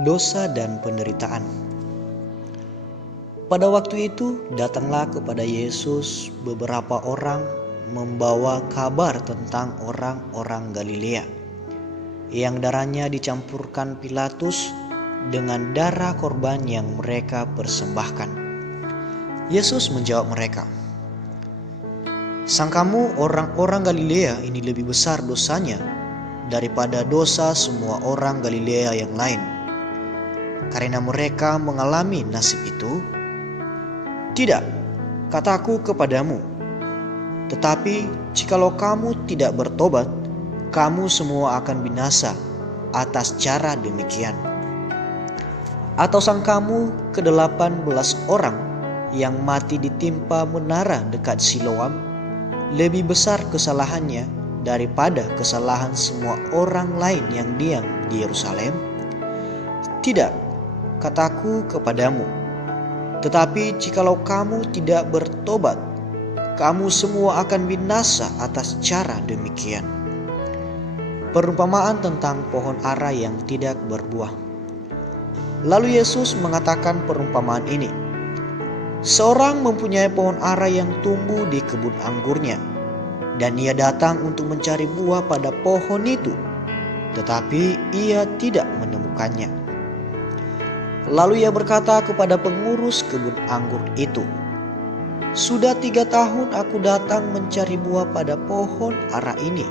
Dosa dan penderitaan. Pada waktu itu datanglah kepada Yesus beberapa orang membawa kabar tentang orang-orang Galilea yang darahnya dicampurkan Pilatus dengan darah korban yang mereka persembahkan. Yesus menjawab mereka, "Sangkamu orang-orang Galilea ini lebih besar dosanya daripada dosa semua orang Galilea yang lain, karena mereka mengalami nasib itu? Tidak, kataku kepadamu, tetapi jikalau kamu tidak bertobat, kamu semua akan binasa atas cara demikian. Atau sangkamu ke-18 orang yang mati ditimpa menara dekat Siloam lebih besar kesalahannya daripada kesalahan semua orang lain yang diam di Yerusalem? Tidak, kataku kepadamu, tetapi jikalau kamu tidak bertobat, kamu semua akan binasa atas cara demikian." Perumpamaan tentang pohon ara yang tidak berbuah. Lalu Yesus mengatakan perumpamaan ini. Seorang mempunyai pohon ara yang tumbuh di kebun anggurnya, dan ia datang untuk mencari buah pada pohon itu, tetapi ia tidak menemukannya. Lalu ia berkata kepada pengurus kebun anggur itu, "Sudah 3 tahun aku datang mencari buah pada pohon ara ini,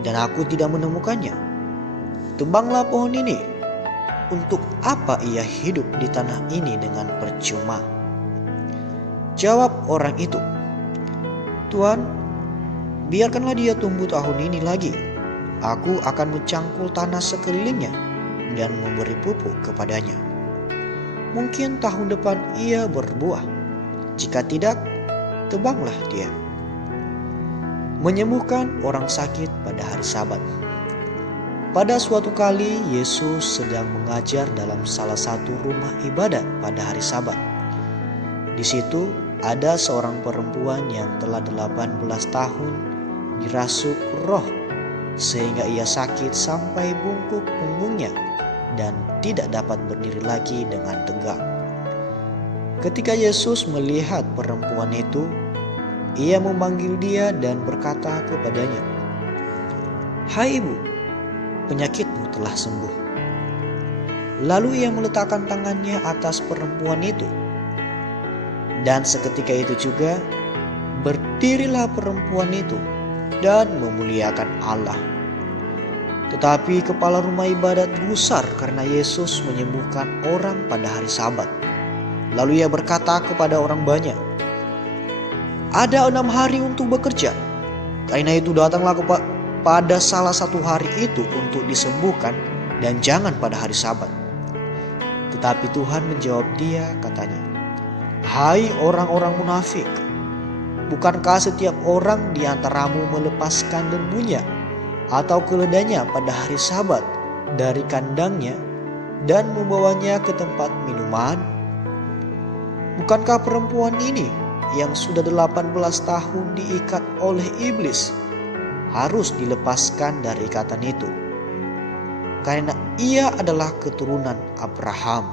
dan aku tidak menemukannya. Tebanglah pohon ini. Untuk apa ia hidup di tanah ini dengan percuma?" Jawab orang itu, "Tuan, biarkanlah dia tumbuh tahun ini lagi. Aku akan mencangkul tanah sekelilingnya dan memberi pupuk kepadanya. Mungkin tahun depan ia berbuah. Jika tidak, tebanglah dia." Menyembuhkan orang sakit pada hari Sabat. Pada suatu kali Yesus sedang mengajar dalam salah satu rumah ibadat pada hari Sabat. Di situ ada seorang perempuan yang telah 18 tahun dirasuk roh sehingga ia sakit sampai bungkuk punggungnya dan tidak dapat berdiri lagi dengan tegak. Ketika Yesus melihat perempuan itu, ia memanggil dia dan berkata kepadanya, "Hai ibu, penyakitmu telah sembuh." Lalu ia meletakkan tangannya atas perempuan itu, dan seketika itu juga berdirilah perempuan itu dan memuliakan Allah. Tetapi kepala rumah ibadat gusar karena Yesus menyembuhkan orang pada hari Sabat. Lalu ia berkata kepada orang banyak, "Ada 6 hari untuk bekerja. Karena itu datanglah pada salah satu hari itu untuk disembuhkan, dan jangan pada hari Sabat." Tetapi Tuhan menjawab dia, katanya, "Hai orang-orang munafik, bukankah setiap orang di antaramu melepaskan lembunya atau keledainya pada hari Sabat dari kandangnya dan membawanya ke tempat minuman? Bukankah perempuan ini yang sudah 18 tahun diikat oleh iblis harus dilepaskan dari ikatan itu, karena ia adalah keturunan Abraham?"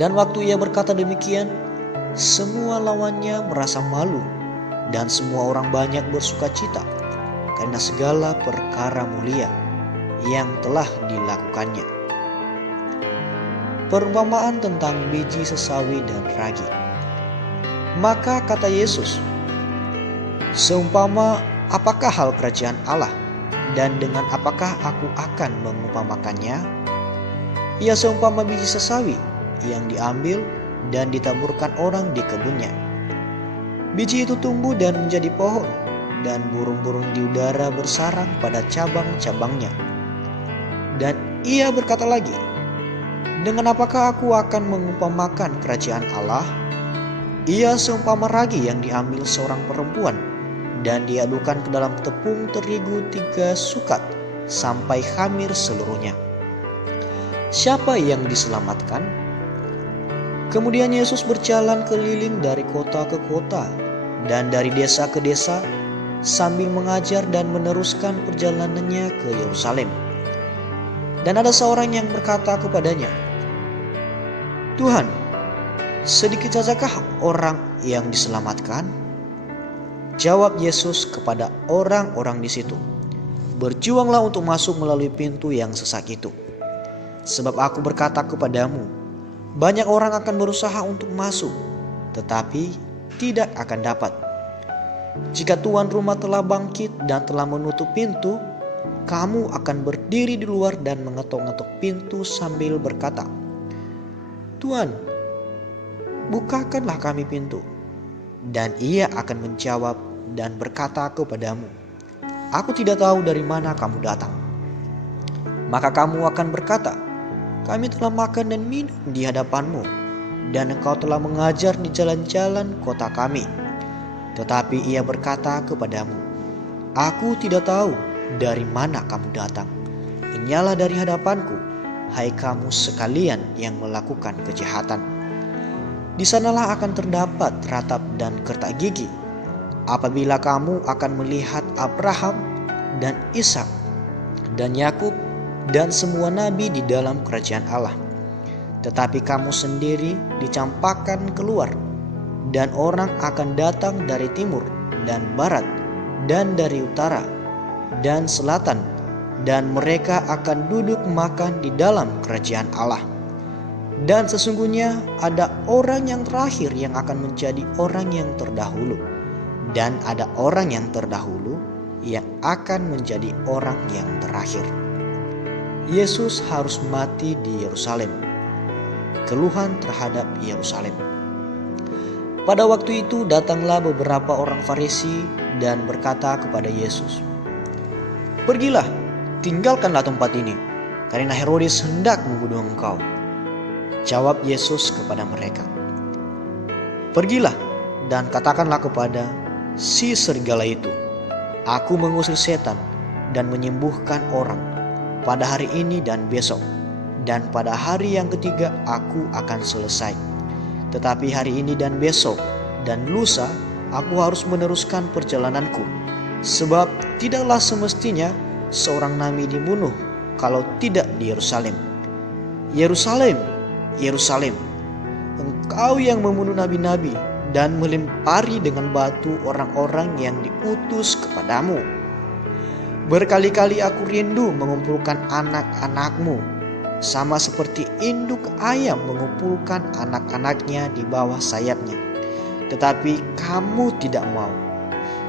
Dan waktu ia berkata demikian, semua lawannya merasa malu, dan semua orang banyak bersuka cita karena segala perkara mulia yang telah dilakukannya. Perumpamaan tentang biji sesawi dan ragi. Maka kata Yesus, "Seumpama apakah hal kerajaan Allah, dan dengan apakah aku akan mengumpamakannya? Ia seumpama biji sesawi yang diambil dan ditaburkan orang di kebunnya. Biji itu tumbuh dan menjadi pohon, dan burung-burung di udara bersarang pada cabang-cabangnya." Dan ia berkata lagi, "Dengan apakah aku akan mengumpamakan kerajaan Allah? Ia seumpama ragi yang diambil seorang perempuan dan diadukan ke dalam tepung terigu 3 sukat sampai khamir seluruhnya. Siapa yang diselamatkan?" Kemudian Yesus berjalan keliling dari kota ke kota dan dari desa ke desa sambil mengajar dan meneruskan perjalanannya ke Yerusalem. Dan ada seorang yang berkata kepadanya, "Tuhan, sedikit sajakah orang yang diselamatkan?" Jawab Yesus kepada orang-orang di situ, "Berjuanglah untuk masuk melalui pintu yang sesak itu. Sebab aku berkata kepadamu, banyak orang akan berusaha untuk masuk, tetapi tidak akan dapat. Jika tuan rumah telah bangkit dan telah menutup pintu, kamu akan berdiri di luar dan mengetuk-ngetuk pintu sambil berkata, 'Tuan, bukakanlah kami pintu.' Dan ia akan menjawab dan berkata kepadamu, 'Aku tidak tahu dari mana kamu datang.' Maka kamu akan berkata, 'Kami telah makan dan minum di hadapanmu, dan engkau telah mengajar di jalan-jalan kota kami.' Tetapi ia berkata kepadamu, 'Aku tidak tahu dari mana kamu datang. Enyahlah dari hadapanku, hai kamu sekalian yang melakukan kejahatan.' Di sanalah akan terdapat ratap dan kertak gigi, apabila kamu akan melihat Abraham dan Ishak dan Yakub dan semua nabi di dalam kerajaan Allah. Tetapi kamu sendiri dicampakkan keluar, dan orang akan datang dari timur dan barat dan dari utara dan selatan, dan mereka akan duduk makan di dalam kerajaan Allah. Dan sesungguhnya ada orang yang terakhir yang akan menjadi orang yang terdahulu, dan ada orang yang terdahulu yang akan menjadi orang yang terakhir." Yesus harus mati di Yerusalem. Keluhan terhadap Yerusalem. Pada waktu itu datanglah beberapa orang Farisi dan berkata kepada Yesus, "Pergilah, tinggalkanlah tempat ini, karena Herodes hendak membunuh engkau." Jawab Yesus kepada mereka, "Pergilah dan katakanlah kepada si serigala itu, aku mengusir setan dan menyembuhkan orang pada hari ini dan besok, dan pada hari yang ketiga aku akan selesai. Tetapi hari ini dan besok dan lusa aku harus meneruskan perjalananku, sebab tidaklah semestinya seorang nabi dibunuh kalau tidak di Yerusalem. Yerusalem, Yerusalem, engkau yang membunuh nabi-nabi dan melempari dengan batu orang-orang yang diutus kepadamu. Berkali-kali aku rindu mengumpulkan anak-anakmu, sama seperti induk ayam mengumpulkan anak-anaknya di bawah sayapnya. Tetapi kamu tidak mau.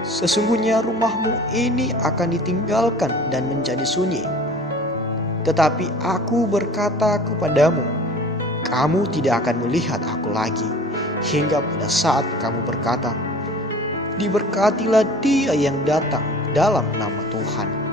Sesungguhnya rumahmu ini akan ditinggalkan dan menjadi sunyi. Tetapi aku berkata kepadamu, kamu tidak akan melihat aku lagi, hingga pada saat kamu berkata, diberkatilah dia yang datang dalam nama Tuhan."